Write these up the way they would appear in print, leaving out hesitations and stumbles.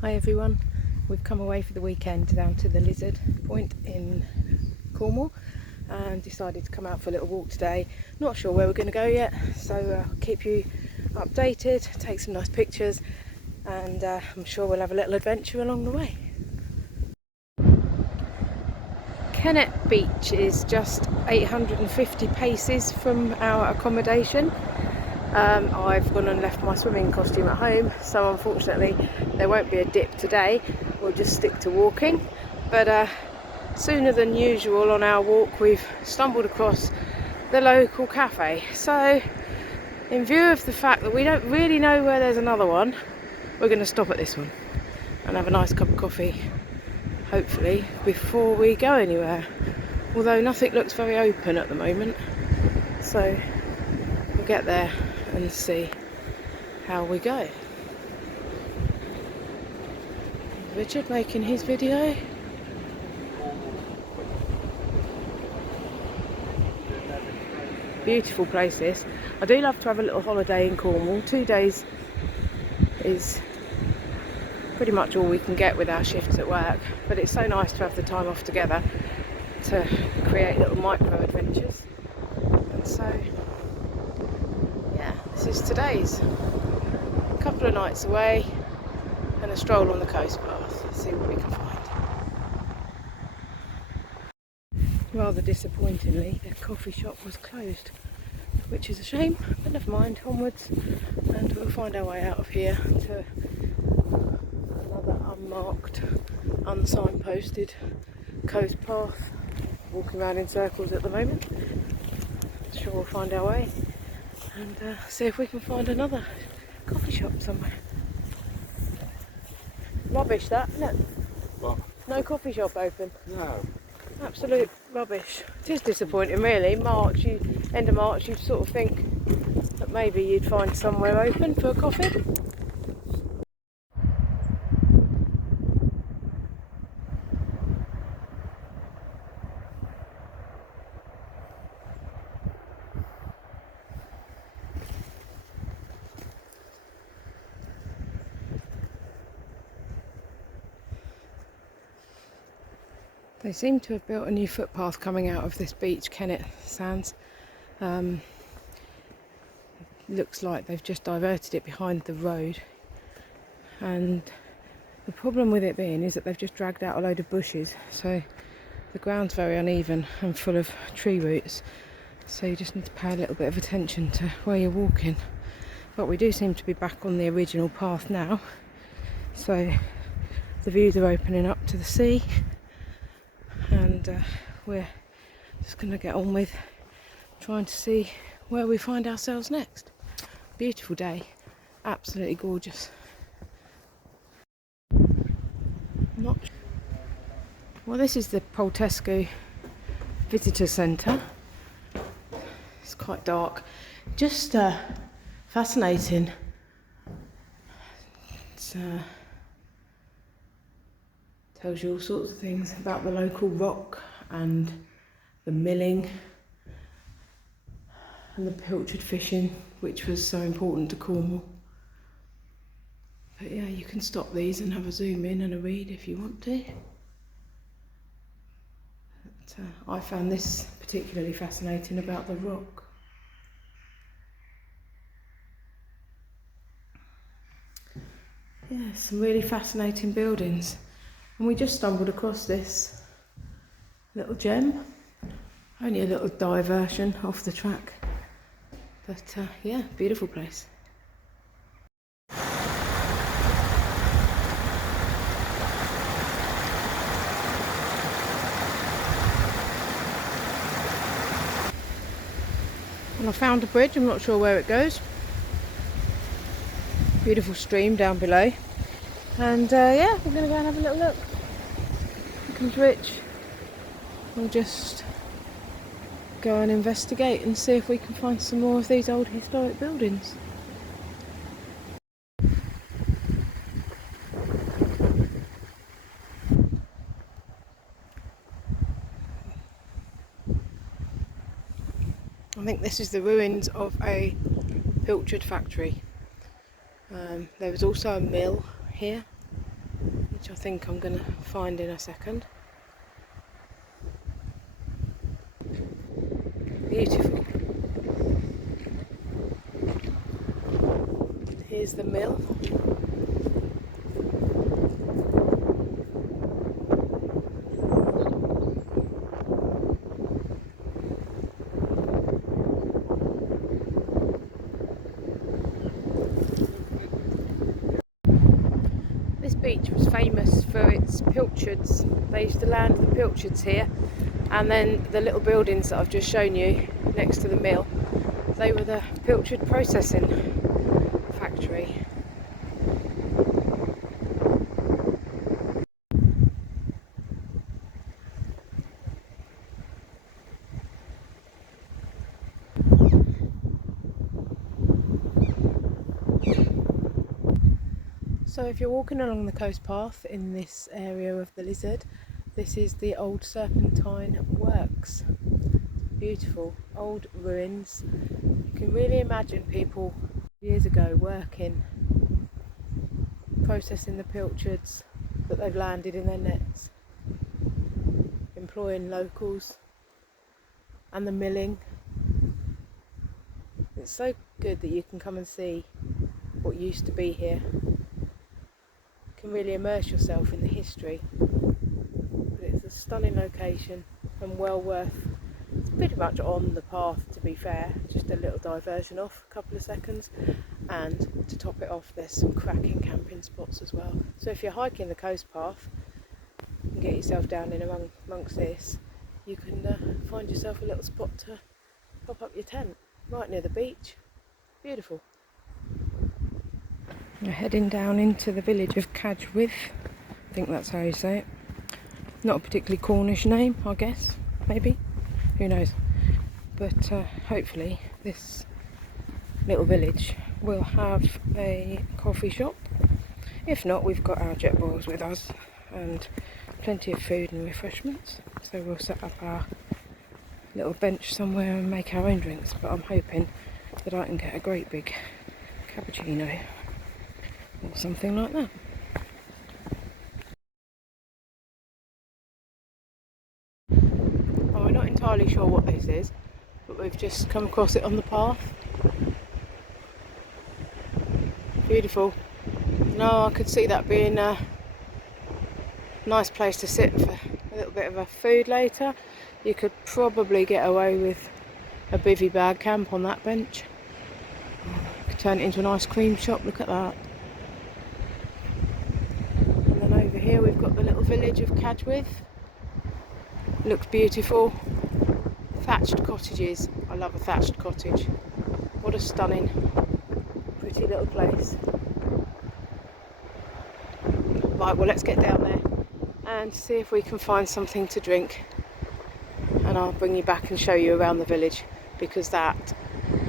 Hi everyone, we've come away for the weekend down to the Lizard Point in Cornwall and decided to come out for a little walk today. Not sure where we're going to go yet, so I'll keep you updated, take some nice pictures, and I'm sure we'll have a little adventure along the way. Kennet Beach is just 850 paces from our accommodation. I've gone and left my swimming costume at home, so unfortunately there won't be a dip today. We'll just stick to walking, but sooner than usual on our walk we've stumbled across the local cafe. So in view of the fact that we don't really know where there's another one, we're going to stop at this one and have a nice cup of coffee, hopefully, before we go anywhere. Although nothing looks very open at the moment, so we'll get there and see how we go. Richard making his video. Beautiful place this. I do love to have a little holiday in Cornwall. 2 days is pretty much all we can get with our shifts at work, but it's so nice to have the time off together to create little micro adventures. And so yeah, this is today's. A couple of nights away and a stroll on the coast path. Let's see what we can find. Rather disappointingly, the coffee shop was closed, which is a shame, but never mind, onwards, and we'll find our way out of here to another unmarked, unsignposted coast path. Walking around in circles at the moment. Sure we'll find our way and see if we can find another coffee shop somewhere. Rubbish that, isn't it? What? No coffee shop open. No. Absolute rubbish. It is disappointing really. End of March, you'd sort of think that maybe you'd find somewhere open for a coffee. They seem to have built a new footpath coming out of this beach, Kennet Sands. Looks like they've just diverted it behind the road, and the problem with it being is that they've just dragged out a load of bushes, so the ground's very uneven and full of tree roots, so you just need to pay a little bit of attention to where you're walking. But we do seem to be back on the original path now, so the views are opening up to the sea, and we're just going to get on with trying to see where we find ourselves next. Beautiful day, absolutely gorgeous. Well, this is the Poltescu Visitor Centre. It's quite dark, just fascinating. It's tells you all sorts of things about the local rock and the milling and the pilchard fishing, which was so important to Cornwall. But yeah, you can stop these and have a zoom in and a read if you want to. But, I found this particularly fascinating about the rock. Yeah, some really fascinating buildings. And we just stumbled across this little gem, only a little diversion off the track, but yeah, beautiful place. And I found a bridge, I'm not sure where it goes. Beautiful stream down below, and yeah, we're going to go and have a little look. Here comes Rich. We'll just go and investigate and see if we can find some more of these old historic buildings. I think this is the ruins of a pilchard factory. There was also a mill here, which I think I'm going to find in a second. Beautiful. Here's the mill. This beach was famous for its pilchards. They used to land the pilchards here, and then the little buildings that I've just shown you next to the mill, they were the pilchard processing factory. So if you're walking along the coast path in this area of the Lizard, this is the old Serpentine Works. Beautiful old ruins. You can really imagine people years ago working, processing the pilchards that they've landed in their nets, employing locals, and the milling. It's so good that you can come and see what used to be here. You can really immerse yourself in the history. But it's a stunning location and well worth. It's pretty much on the path, to be fair, just a little diversion off, a couple of seconds, and to top it off there's some cracking camping spots as well. So if you're hiking the coast path and get yourself down in amongst this, you can find yourself a little spot to pop up your tent right near the beach. Beautiful. We're heading down into the village of Cadgwith. I think that's how you say it. Not a particularly Cornish name, I guess, maybe. Who knows? But hopefully this little village will have a coffee shop. If not, we've got our jet boils with us and plenty of food and refreshments. So we'll set up our little bench somewhere and make our own drinks. But I'm hoping that I can get a great big cappuccino or something like that. Oh, we're not entirely sure what this is, but we've just come across it on the path. Beautiful. No, I could see that being a nice place to sit for a little bit of a food later. You could probably get away with a bivvy bag camp on that bench. Could turn it into an ice cream shop, look at that. And then over here we've got the little village of Cadgwith. Looks beautiful. Thatched cottages. I love a thatched cottage. What a stunning, pretty little place. Right, well let's get down there and see if we can find something to drink. And I'll bring you back and show you around the village, because that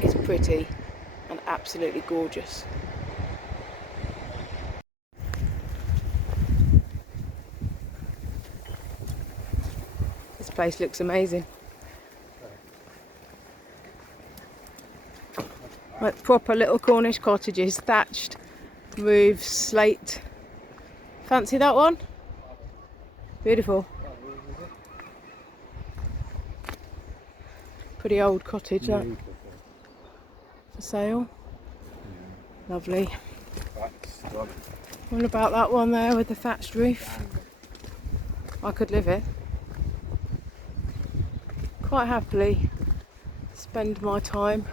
is pretty and absolutely gorgeous. This place looks amazing. Like proper little Cornish cottages, thatched roofs, slate. Fancy that one? Beautiful. Pretty old cottage that. For sale. Lovely. What about that one there with the thatched roof? I could live it. Quite happily spend my time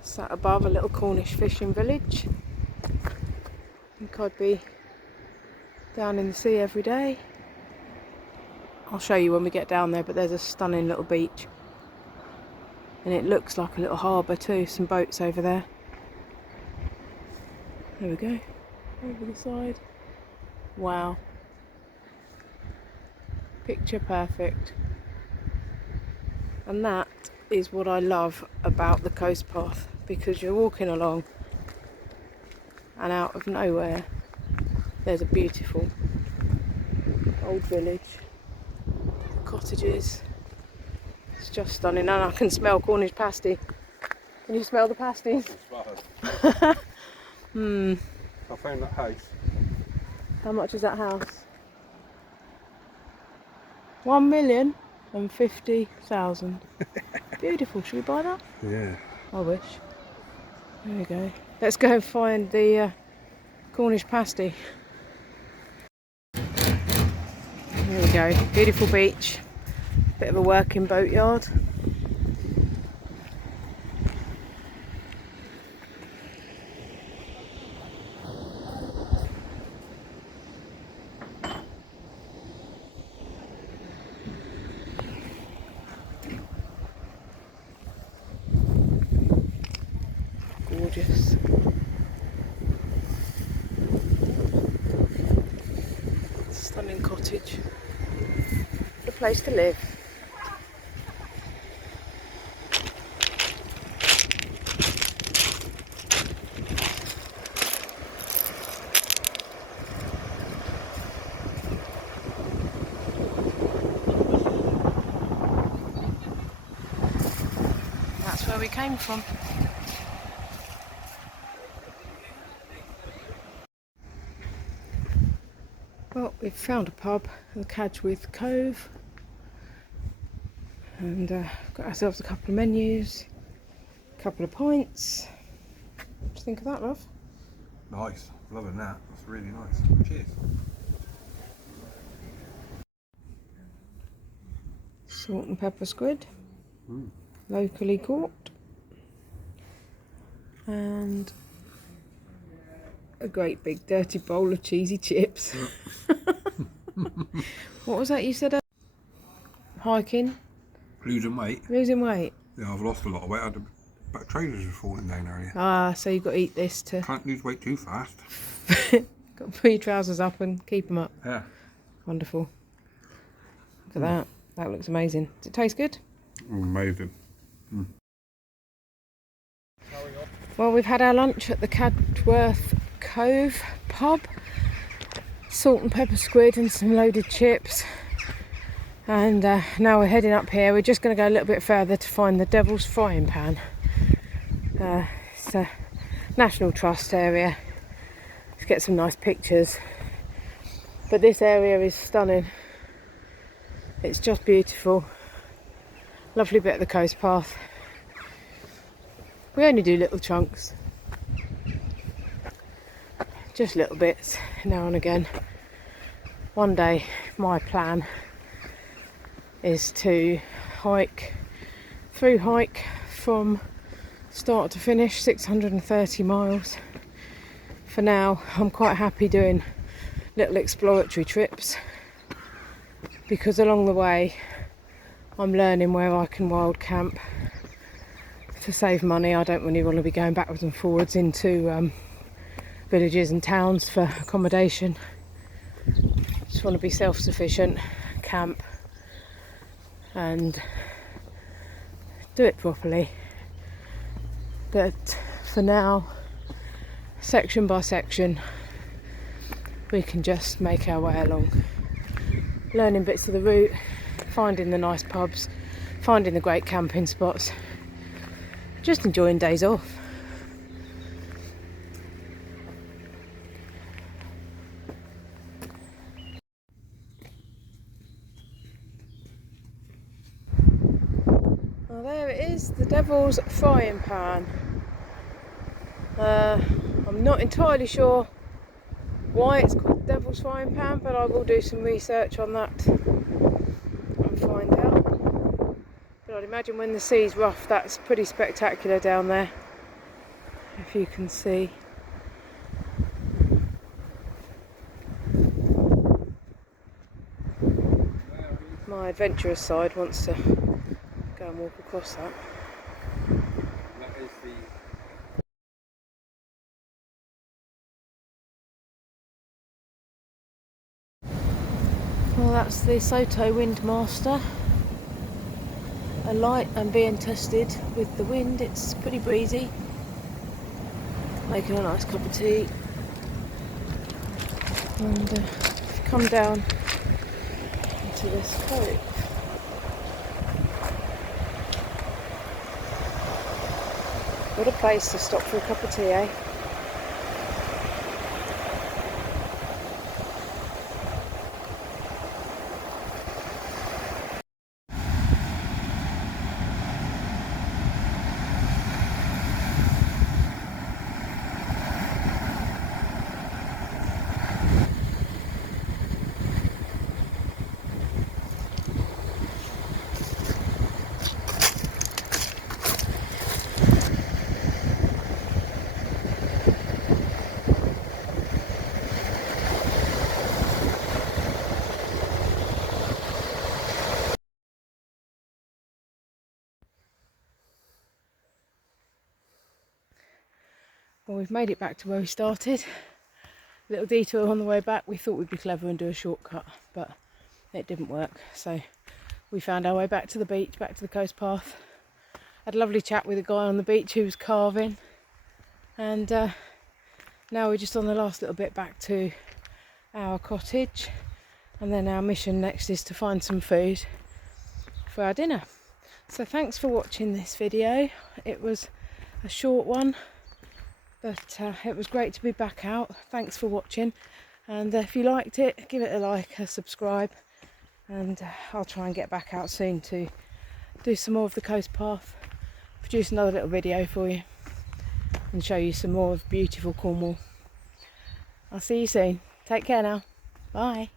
sat above a little Cornish fishing village. I think I'd be down in the sea every day. I'll show you when we get down there, but there's a stunning little beach. And it looks like a little harbour too, some boats over there. There we go, over the side. Wow. Picture perfect. And that is what I love about the coast path, because you're walking along and out of nowhere there's a beautiful old village, cottages. It's just stunning, and I can smell Cornish pasty. Can you smell the pasty? I found that house. How much is that house? 1,050,000. Beautiful. Should we buy that? Yeah. I wish. There we go. Let's go and find the Cornish pasty. There we go. Beautiful beach. Bit of a working boatyard. Gorgeous. Stunning cottage. What a place to live. That's where we came from. Well, we've found a pub in Cadgwith Cove and got ourselves a couple of menus, a couple of pints. What do you think of that, love? Nice. Loving that. That's really nice. Cheers. Salt and pepper squid, locally caught, and a great big dirty bowl of cheesy chips. What was that you said? Hiking? Losing weight. Losing weight? Yeah, I've lost a lot of weight. But trainers are falling down earlier. Ah, so you've got to eat this to... Can't lose weight too fast. Got to put your trousers up and keep them up. Yeah. Wonderful. Look at that. That looks amazing. Does it taste good? Amazing. Well, we've had our lunch at the Cadgwith Cove pub. Salt and pepper squid and some loaded chips. And now we're heading up here. We're just going to go a little bit further to find the Devil's Frying Pan. It's a National Trust area. Let's get some nice pictures. But this area is stunning. It's just beautiful. Lovely bit of the coast path. We only do little chunks. Just little bits now and again. One day my plan is to hike from start to finish, 630 miles. For now I'm quite happy doing little exploratory trips, because along the way I'm learning where I can wild camp to save money. I don't really want to be going backwards and forwards into villages and towns for accommodation. Just want to be self-sufficient, camp and do it properly. But for now, section by section, we can just make our way along, learning bits of the route, finding the nice pubs, finding the great camping spots, just enjoying days off. Well, there it is, the Devil's Frying Pan. I'm not entirely sure why it's called Devil's Frying Pan, but I will do some research on that and find out. But I'd imagine when the sea's rough, that's pretty spectacular down there, if you can see. My adventurous side wants to go and walk across that. That is the... Well, that's the Soto Windmaster. Alight and being tested with the wind. It's pretty breezy. Making a nice cup of tea. And come down into this cove. What a place to stop for a cup of tea, eh? Well, we've made it back to where we started. Little detour on the way back. We thought we'd be clever and do a shortcut, but it didn't work. So we found our way back to the beach, back to the coast path. Had a lovely chat with a guy on the beach who was carving, and now we're just on the last little bit back to our cottage, and then our mission next is to find some food for our dinner. So thanks for watching this video. It was a short one, but it was great to be back out. Thanks for watching, and if you liked it, give it a like, a subscribe, and I'll try and get back out soon to do some more of the coast path, produce another little video for you and show you some more of beautiful Cornwall. I'll see you soon. Take care now. Bye.